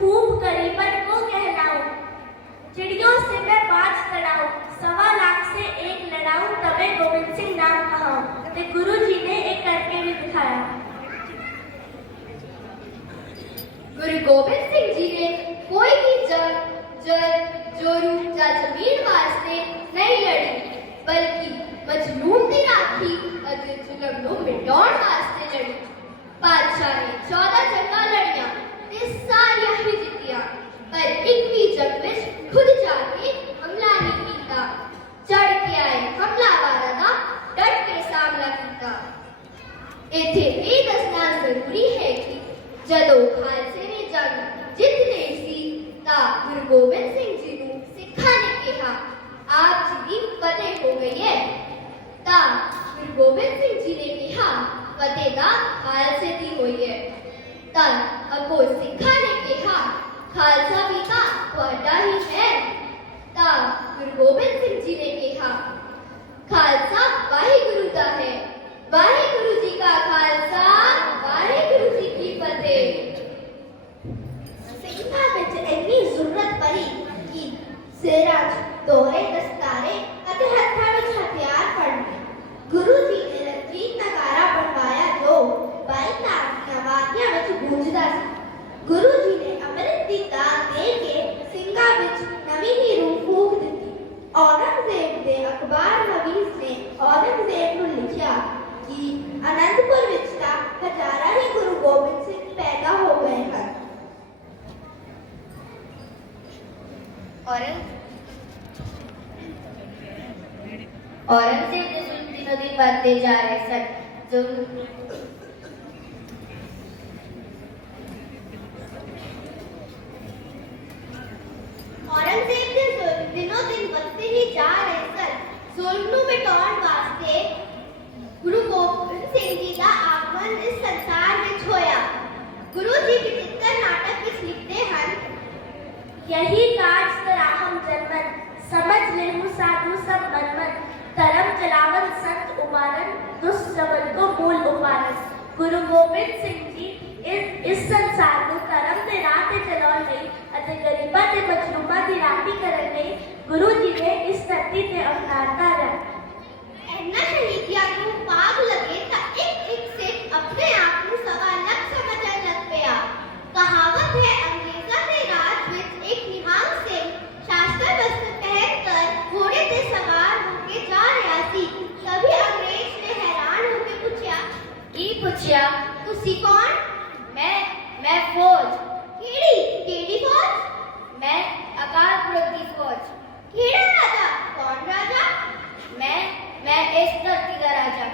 खूब करीबन को कहलाऊं, चिड़ियों से मैं 5 लड़ाऊं, 1.25 लाख से 1 लड़ाऊं, तबे गोविंद सिंह नाम कहाऊं। तो गुरु जी ने एक करके भी दिखाया। गुरु गोबिंद सिंह जी ने कोई भी जंग जोरू या जमीन वास्ते नहीं लड़ी, बल्कि मजलूम दी राखी अते जुल्म नूं मिटाउण वास्ते लड़ी। बादशाह ने 14 जंगां लड़ियां ते सारियां ही जित्तियां, पर एक भी जंग विच खुद जाके हमला नहीं कीता। चढ़ के आए हमलावारां दा डट के सामना कीता। इत्थे ਇਹ ਦੱਸਣਾ ਜ਼ਰੂਰੀ ਹੈ ਕਿ ਜਦੋਂ ਖਾਲਸੇ ਨੇ जंग जित ਲਈ ਸੀ ਤਾਂ ਗੁਰੂ ਗੋਬਿੰਦ ਸਿੰਘ ਜੀ ਨੂੰ ਸਿੱਖਾਂ ਨੇ ਕਿਹਾ, ਆਪ ਜੀ ਦੀ ਫਤਿਹ ਹੋ ਗਈ ਹੈ। ਤਾਂ ਗੁਰੂ ਗੋਬਿੰਦ ਸਿੰਘ ਜੀ ਨੇ ਕਿਹਾ, ਫਤਿਹ ਦਾ ਖਾਲਸੇ ਦੀ ਹੋਈ ਹੈ। ਤਾਂ ਅੱਗੋਂ ਸਿੱਖਾਂ ਨੇ ਕਿਹਾ, ਖਾਲਸਾ ਵੀ ਤਾਂ ਤੁਹਾਡਾ ਹੀ ਹੈ। ਤਾਂ ਗੁਰੂ ਗੋਬਿੰਦ ਸਿੰਘ ਜੀ ਨੇ ਕਿਹਾ, ਖਾਲਸਾ ਵਾਹਿਗੁਰੂ ਦਾ ਹੈ। ਵਾਹਿਗੁਰੂ जी का खालसा, वाहिगुरु जी की फतेह। सिंघा विच इन्नी जरूरत पई कि सिरां 'ਚ दोहरे दस्तारे ਅਤੇ ਹੱਥਾਂ ਵਿੱਚ ਹਥਿਆਰ ਫੜਨੇ। ਗੁਰੂ ਜੀ ਨੇ ਰਣਜੀਤ ਨਗਾਰਾ ਬਣਵਾਇਆ ਜੋ 22 ਦੀਆਂ ਵਾਦੀਆਂ ਵਿੱਚ ਗੂੰਜਦਾ ਸੀ। ਗੁਰੂ ਜੀ ਨੇ ਅੰਮ੍ਰਿਤ ਦੀ ਦਾਤ ਦੇ ਕੇ ਸਿੰਘਾਂ ਵਿੱਚ ਨਵੀਂ ਹੀ ਰੂਹ ਫੂਕ ਦਿੱਤੀ। ਔਰੰਗਜ਼ੇਬ ਦੇ ਅਖਬਾਰ ਨਵੀਸ ਨੇ ਔਰੰਗਜ਼ੇਬ ਨੂੰ ਲਿਖਿਆ कि आनंदपुर विच तां हजारां ही गुरु गोबिंद सिंह पैदा हो गए हैं। औरंगजेब के जुल्म दिनों दिन बढ़ते जा रहे सन। औरंगजेब के जुल्म दिनों दिन बढ़ते ही जा रहे सन। जुल्म नूं मिटाउण वास्ते गुरु गोबिंद सिंह जी का आगमन इस संसार में होया। गुरु जी विचित्र नाटक विच लिखते हैं, यही काज तराहम जन्मन, समझ लेहु साधु सब मनमन, धर्म चलावन संत उमारन, दुष्ट को मूल उपारन। गुरु गोबिंद सिंह जी इस संसार को धर्म के राह ते चलाउण लई अते गरीबां ते मजलूमां दी राखी करन लई गुरु जी ने इस धरती ते अवतार धारिया। इन्ना शहीदियां नूं पाग लगे तां एक सिख अपने आप नूं सवा अलग समझण लग पिया। कहावत है, अंग्रेज़ां दे राज विच एक निहंग सिंह शास्त्र वस्त्र पहनकर घोड़े ते सवार होके जा रहा सी। तभी अंग्रेज ने हैरान होके पूछा, तुसी कौन? मैं फौज। केड़ी फौज? मैं अकाल पुरख दी फौज। केड़ा राजा? कौन राजा? मैं इस धरती का राजा।